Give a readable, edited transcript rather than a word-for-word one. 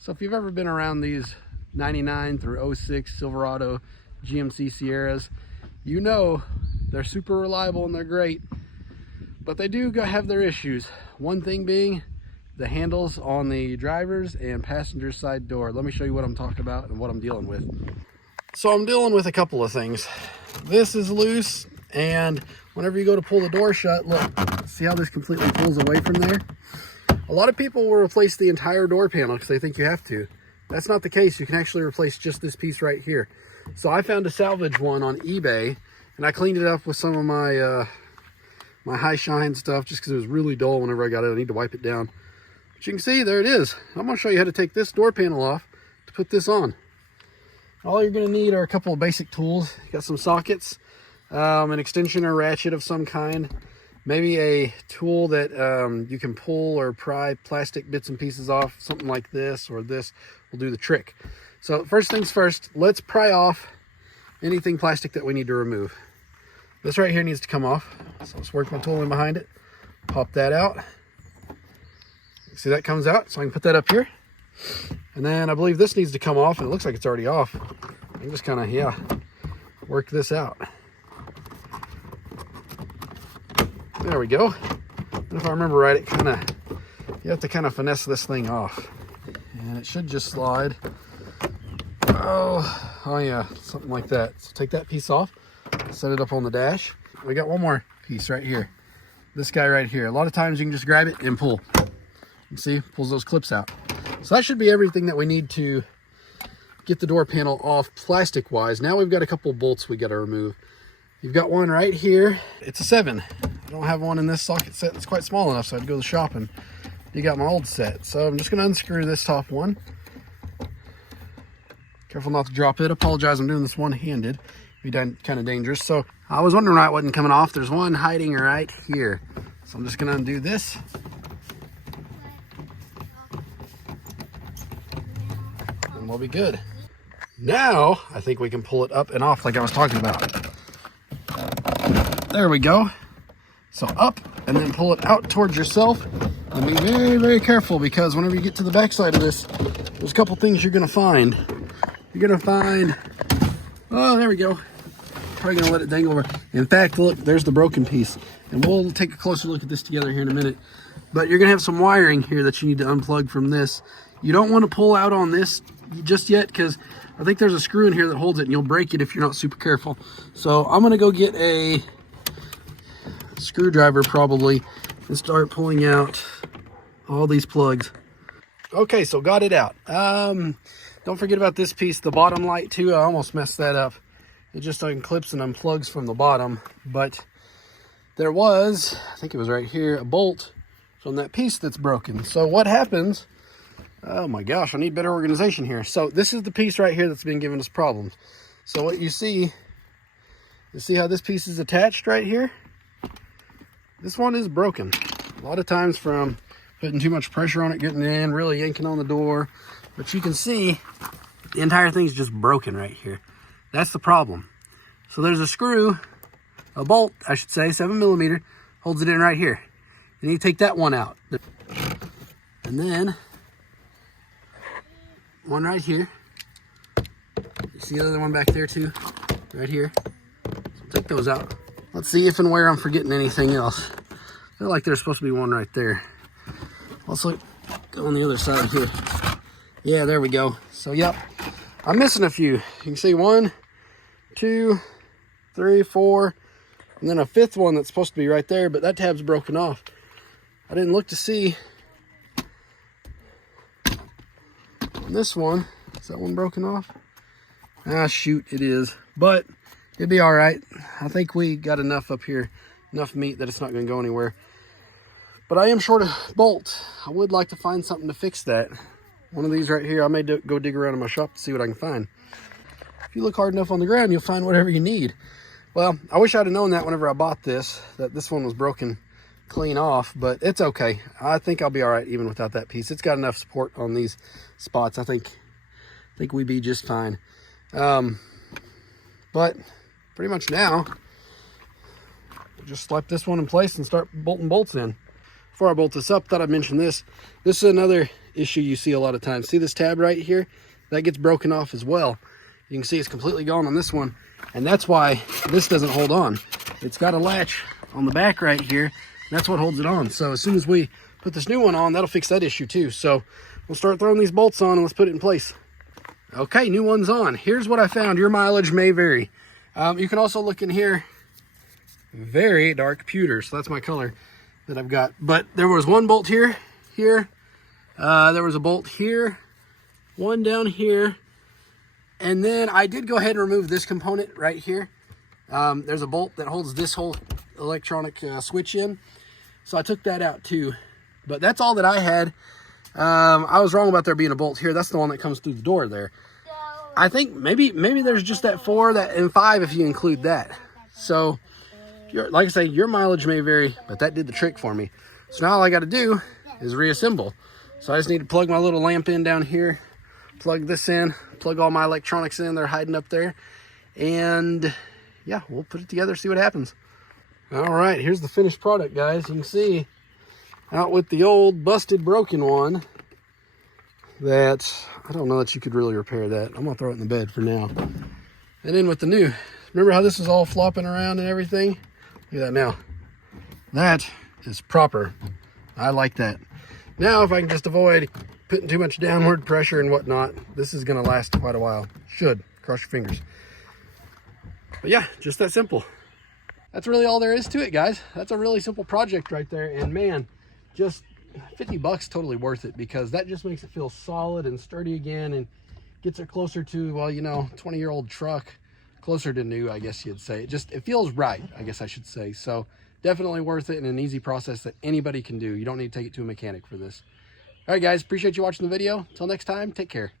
So if you've ever been around these 99 through 06 Silverado GMC Sierras, you know they're super reliable and they're great, but they do have their issues. One thing being the handles on the driver's and passenger side door. Let me show you what I'm talking about and what I'm dealing with. So I'm dealing with a couple of things. This is loose, and whenever you go to pull the door shut, look, see how this completely pulls away from there? A lot of people will replace the entire door panel because they think you have to. That's not the case. You can actually replace just this piece right here. So I found a salvage one on eBay, and I cleaned it up with some of my my high shine stuff just because it was really dull whenever I got it. I need to wipe it down. But you can see, there it is. I'm going to show you how to take this door panel off to put this on. All you're going to need are a couple of basic tools. You got some sockets, an extension or ratchet of some kind, maybe a tool that you can pull or pry plastic bits and pieces off. Something like this or this will do the trick. So first things first, let's pry off anything plastic that we need to remove. This right here needs to come off. So let's work my tool in behind it, pop that out. See, that comes out, so I can put that up here. And then I believe this needs to come off, and it looks like it's already off. I can just kind of, yeah, work this out. There we go. And if I remember right, it kind of, you have to kind of finesse this thing off. And it should just slide. Oh yeah, something like that. So take that piece off, set it up on the dash. We got one more piece right here. This guy right here. A lot of times you can just grab it and pull. You see, pulls those clips out. So that should be everything that we need to get the door panel off plastic wise. Now we've got a couple of bolts we got to remove. You've got one right here. It's a 7. I don't have one in this socket set that's quite small enough, so I'd go to the shop and dig out my old set. So I'm just going to unscrew this top one. Careful not to drop it. Apologize, I'm doing this one-handed. Be kind of dangerous. So I was wondering why it wasn't coming off. There's one hiding right here. So I'm just going to undo this. And we'll be good. Now I think we can pull it up and off like I was talking about. There we go. So up and then pull it out towards yourself. And be very, very careful, because whenever you get to the back side of this, there's a couple things you're going to find. You're going to find, oh, there we go. Probably going to let it dangle over. In fact, look, there's the broken piece. And we'll take a closer look at this together here in a minute. But you're going to have some wiring here that you need to unplug from this. You don't want to pull out on this just yet, because I think there's a screw in here that holds it, and you'll break it if you're not super careful. So I'm going to go get a screwdriver probably and start pulling out all these plugs. Okay, so got it out. Don't forget about this piece, the bottom light too. I almost messed that up. It just unclips and unplugs from the bottom, but there was, I think it was right here, a bolt from that piece that's broken. So what happens, oh my gosh, I need better organization here. So this is the piece right here that's been giving us problems. So what you see how this piece is attached right here? This one is broken. A lot of times from putting too much pressure on it, getting in, really yanking on the door. But you can see the entire thing's just broken right here. That's the problem. So there's a screw, a bolt, I should say, 7mm, holds it in right here. And you take that one out. And then one right here. You see the other one back there too? Right here. So take those out. Let's see if and where I'm forgetting anything else. I feel like there's supposed to be one right there. Let's look, go on the other side here. Yeah, there we go. So, yep, I'm missing a few. You can see 1, 2, 3, 4, and then a 5th one that's supposed to be right there, but that tab's broken off. I didn't look to see. And this one, is that one broken off? Ah, shoot, it is. But it'd be all right. I think we got enough up here, enough meat that it's not going to go anywhere. But I am short a bolt. I would like to find something to fix that. One of these right here, I may go dig around in my shop to see what I can find. If you look hard enough on the ground, you'll find whatever you need. Well, I wish I'd have known that whenever I bought this, that this one was broken clean off, but it's okay. I think I'll be all right even without that piece. It's got enough support on these spots. I think we'd be just fine. But pretty much now, just slap this one in place and start bolting bolts in. before I bolt this up, thought I'd mention this. This is another issue you see a lot of times. See this tab right here? That gets broken off as well. You can see it's completely gone on this one, and that's why this doesn't hold on. It's got a latch on the back right here, and that's what holds it on. So as soon as we put this new one on, that'll fix that issue too. So we'll start throwing these bolts on and let's put it in place. Okay, new one's on. Here's what I found. Your mileage may vary. You can also look in here. Very dark pewter, so that's my color that I've got. But there was one bolt here. There was a bolt here, one down here, and then I did go ahead and remove this component right here. There's a bolt that holds this whole electronic switch in, so I took that out too. But that's all that I had. I was wrong about there being a bolt here. That's the one that comes through the door there. I think maybe there's just that 4 and 5 if you include that. So like I say, your mileage may vary, but that did the trick for me. So now all I got to do is reassemble. So I just need to plug my little lamp in down here, plug this in, plug all my electronics in. They're hiding up there, and yeah, we'll put it together, see what happens. All right, here's the finished product, guys. You can see out with the old busted broken one that I don't know that you could really repair that. I'm gonna throw it in the bed for now. And then with the new, remember how this is all flopping around and everything? Look at that now. That is proper. I like that. Now if I can just avoid putting too much downward pressure and whatnot, this is gonna last quite a while. Should, cross your fingers. But yeah, just that simple. That's really all there is to it, guys. That's a really simple project right there. And man, just $50 totally worth it, because that just makes it feel solid and sturdy again and gets it closer to, well, you know, 20-year-old truck, closer to new, I guess you'd say. It feels right, I guess I should say. So definitely worth it, and an easy process that anybody can do. You don't need to take it to a mechanic for this. All right, guys, appreciate you watching the video. Until next time, take care.